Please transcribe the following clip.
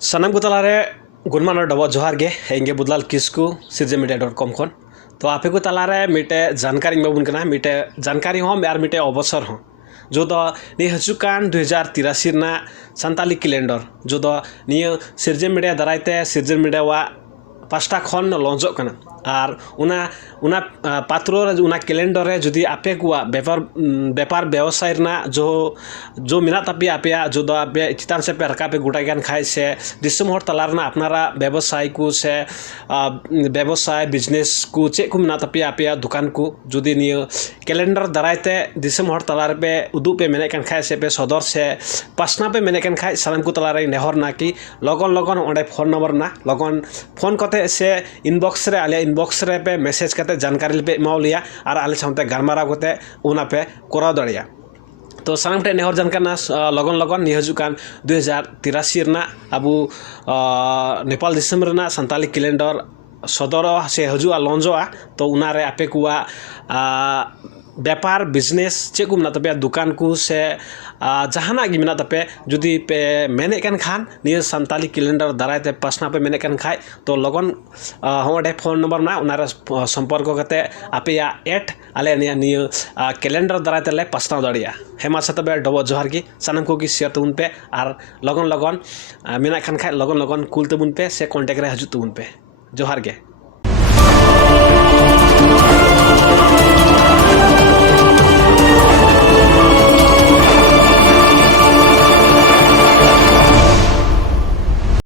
ᱥᱟᱱᱟᱢ ᱠᱚ ᱛᱟᱞᱟᱨᱮ ᱜᱩᱱᱢᱟᱱ ᱰᱚᱵᱚᱜ ᱡᱚᱦᱟᱨ ᱜᱮ ᱤᱧᱜᱮ ᱵᱩᱫᱞᱟᱞ ᱠᱤᱥᱠᱩ sirjamedia.com ᱠᱷᱚᱱ तो आपे को तालारे मिटे जानकारी एमाबन कना मिटे जानकारी हो और मिटे अवसर हो जो दो नि हजुकान 2083 ना संताली कैलेंडर जो दो नि sirjamedia दारायते sirjamedia वा पास्टा खन लॉन्चो कना और उना पात्रो उना कैलेंडर रे जुदी आपे को व्यापार व्यवसाय ना जो मिना तपी आपे जो दो आपे चितान से पे रका पे गुटा गान खाय से दिसम हर तलारना अपनारा व्यवसाय को से व्यवसाय बिजनेस को चे को मिना तपी आपे दुकान को जुदी नियो कैलेंडर दारायते दिसम हर तलार पे उदु पे मेने कान खाय से पे सदर से पासना पे मेने कान खाय सालाम को तलारे नेहर ना कि लगन लगन ओंडे फोन नंबर ना लगन फोन कते से इनबॉक्स रे आले इनबॉक्स रे पे मैसेज करते जानकारी पे एमाव लिया और आले सामते गरमारा करते उना पे कोराव दड़िया तो सानाम टे नेहर जानकार ना लगन लगन नि हजुकान 2083 ना अबु नेपाल दिसम रेना संताली कैलेंडर सदर से हजुआ लॉन्चोआ तो उनारे आपे कुआ व्यापार बिजनेस चे को मना तपे दुकान को से जहाना गी मना तपे जुदी पे मेने कन खान निये संताली कैलेंडर दारायते पासना पे मेने कन खाय तो लगन हमडे फोन नंबर ना उनारे संपर्क करते आपे या एट आले निये कैलेंडर दारायते ले पासना दड़िया हेमा सतबे डबो जोहार की सनम को की शेयर तुन पे और लगन लगन मेना खान खाय लगन लगन कुल तुन पे से कांटेक्ट रे हजु तुन पे जोहार के।